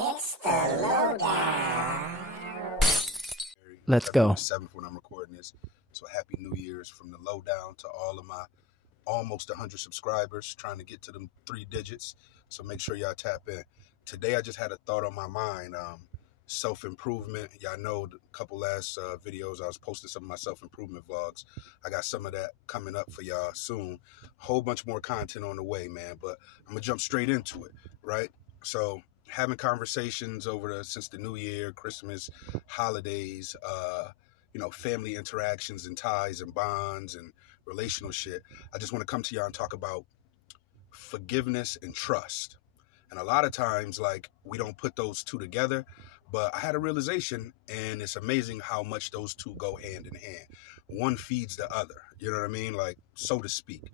It's the lowdown. Let's go. 7th when I'm recording this. So happy New Year's from the lowdown to all of my almost 100 subscribers, trying to get to them 3 digits. So make sure y'all tap in. Today I just had a thought on my mind. Self-improvement. Y'all know the couple last videos I was posting some of my self-improvement vlogs. I got some of that coming up for y'all soon. Whole bunch more content on the way, man. But I'm gonna jump straight into it, right? So having conversations since the New Year, Christmas, holidays, family interactions and ties and bonds and relational shit. I just want to come to y'all and talk about forgiveness and trust. And a lot of times, like, we don't put those two together, but I had a realization, and it's amazing how much those two go hand in hand. One feeds the other, you know what I mean? Like, so to speak.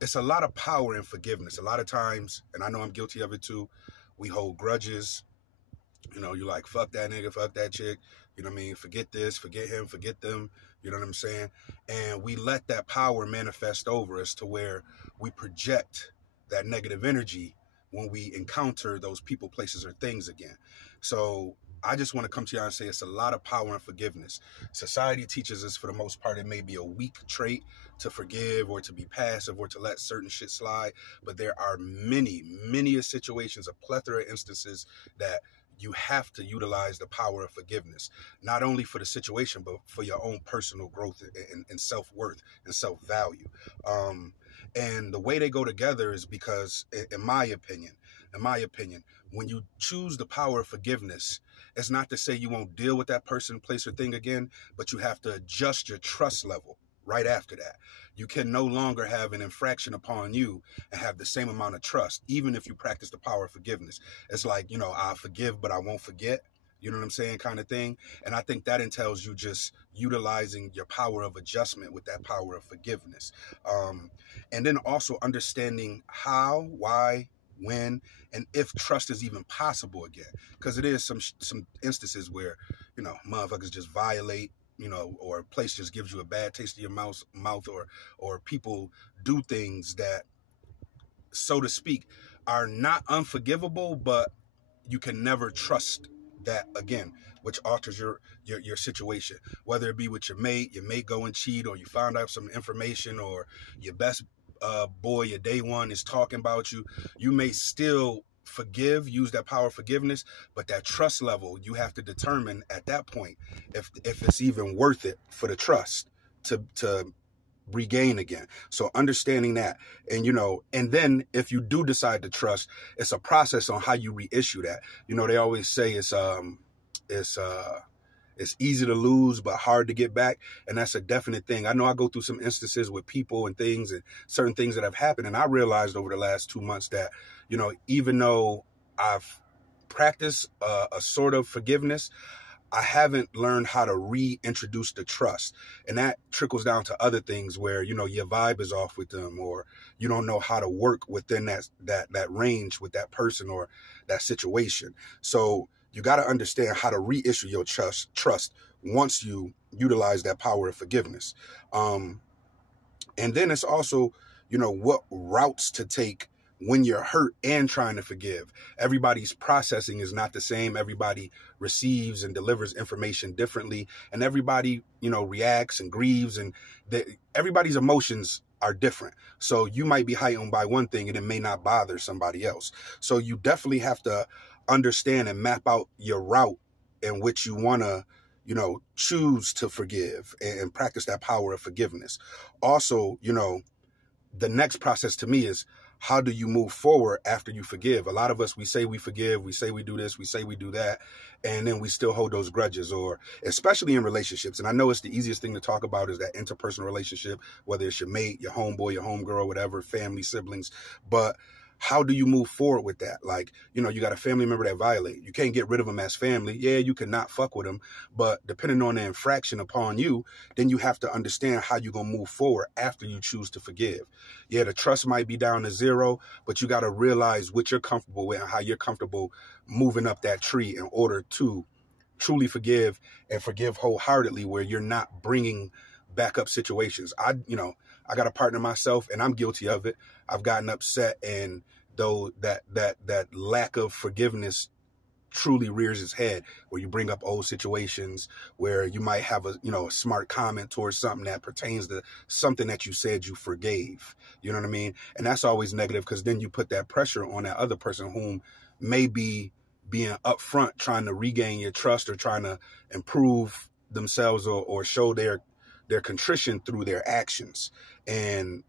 It's a lot of power in forgiveness. A lot of times, and I know I'm guilty of it too, we hold grudges. You know, you're like, fuck that nigga, fuck that chick. You know what I mean? Forget this, forget him, forget them. You know what I'm saying? And we let that power manifest over us to where we project that negative energy when we encounter those people, places, or things again. So I just want to come to y'all and say it's a lot of power in forgiveness. Society teaches us, for the most part, it may be a weak trait to forgive or to be passive or to let certain shit slide. But there are many situations, a plethora of instances that you have to utilize the power of forgiveness, not only for the situation, but for your own personal growth and self-worth and self-value. And the way they go together is because, in my opinion, when you choose the power of forgiveness, it's not to say you won't deal with that person, place, or thing again, but you have to adjust your trust level right after that. You can no longer have an infraction upon you and have the same amount of trust, even if you practice the power of forgiveness. It's like, I'll forgive, but I won't forget. You know what I'm saying, kind of thing. And I think that entails you just utilizing your power of adjustment with that power of forgiveness. And then also understanding how, why, when, and if trust is even possible again. Because it is some instances where, motherfuckers just violate, or a place just gives you a bad taste in your mouth, or people do things that, so to speak, are not unforgivable, but you can never trust that again, which alters your situation, whether it be with your mate go and cheat, or you found out some information, or your best boy, your day one, is talking about you. You may still forgive, use that power of forgiveness, but that trust level, you have to determine at that point if it's even worth it for the trust to regain again. So understanding that, and then if you do decide to trust, it's a process on how you reissue that. They always say it's easy to lose, but hard to get back. And that's a definite thing. I know I go through some instances with people and things and certain things that have happened. And I realized over the last 2 months that, even though I've practiced a sort of forgiveness, I haven't learned how to reintroduce the trust. And that trickles down to other things where, your vibe is off with them, or you don't know how to work within that range with that person or that situation. So you got to understand how to reissue your trust once you utilize that power of forgiveness. And then it's also, what routes to take when you're hurt and trying to forgive. Everybody's processing is not the same. Everybody receives and delivers information differently, and everybody, reacts and grieves, and everybody's emotions are different. So you might be heightened by one thing and it may not bother somebody else. So you definitely have to understand and map out your route in which you want to, choose to forgive and practice that power of forgiveness. Also, the next process to me is, how do you move forward after you forgive? A lot of us, we say we forgive, we say we do this, we say we do that, and then we still hold those grudges, or especially in relationships. And I know it's the easiest thing to talk about is that interpersonal relationship, whether it's your mate, your homeboy, your homegirl, whatever, family, siblings. But how do you move forward with that? Like, you got a family member that violate. You can't get rid of them as family. Yeah, you cannot fuck with them. But depending on the infraction upon you, then you have to understand how you're going to move forward after you choose to forgive. Yeah, the trust might be down to 0, but you got to realize what you're comfortable with and how you're comfortable moving up that tree in order to truly forgive and forgive wholeheartedly, where you're not bringing back up situations. I got a partner myself, and I'm guilty of it. I've gotten upset and though that lack of forgiveness truly rears its head, where you bring up old situations where you might have a smart comment towards something that pertains to something that you said you forgave. You know what I mean? And that's always negative, because then you put that pressure on that other person whom may be being upfront, trying to regain your trust or trying to improve themselves or show their contrition through their actions. And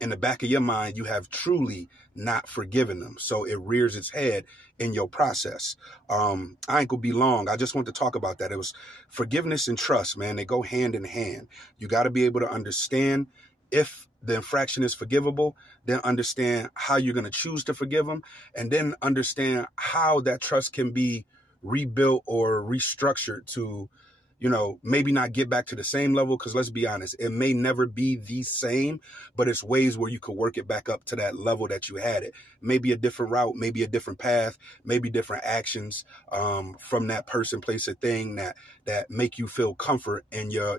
in the back of your mind, you have truly not forgiven them. So it rears its head in your process. I ain't gonna be long. I just want to talk about that. It was forgiveness and trust, man. They go hand in hand. You got to be able to understand if the infraction is forgivable, then understand how you're going to choose to forgive them, and then understand how that trust can be rebuilt or restructured to, maybe not get back to the same level, because let's be honest, it may never be the same, but it's ways where you could work it back up to that level that you had it. Maybe a different route, maybe a different path, maybe different actions from that person, place, or thing that make you feel comfort in your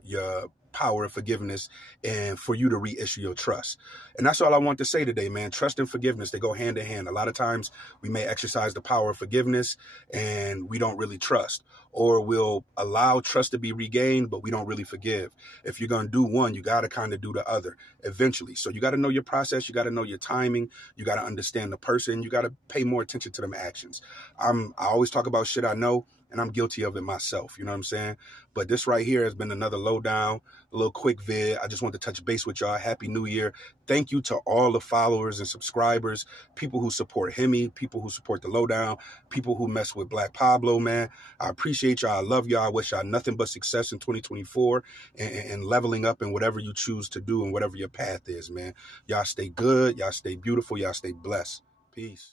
power of forgiveness, and for you to reissue your trust. And that's all I want to say today, man. Trust and forgiveness, they go hand in hand. A lot of times we may exercise the power of forgiveness and we don't really trust, or we'll allow trust to be regained, but we don't really forgive. If you're going to do one, you got to kind of do the other eventually. So you got to know your process. You got to know your timing. You got to understand the person. You got to pay more attention to them actions. I always talk about shit I know, and I'm guilty of it myself. You know what I'm saying? But this right here has been another lowdown, a little quick vid. I just want to touch base with y'all. Happy New Year. Thank you to all the followers and subscribers, people who support Hemi, people who support the lowdown, people who mess with Black Pablo, man. I appreciate y'all. I love y'all. I wish y'all nothing but success in 2024 and leveling up in whatever you choose to do and whatever your path is, man. Y'all stay good. Y'all stay beautiful. Y'all stay blessed. Peace.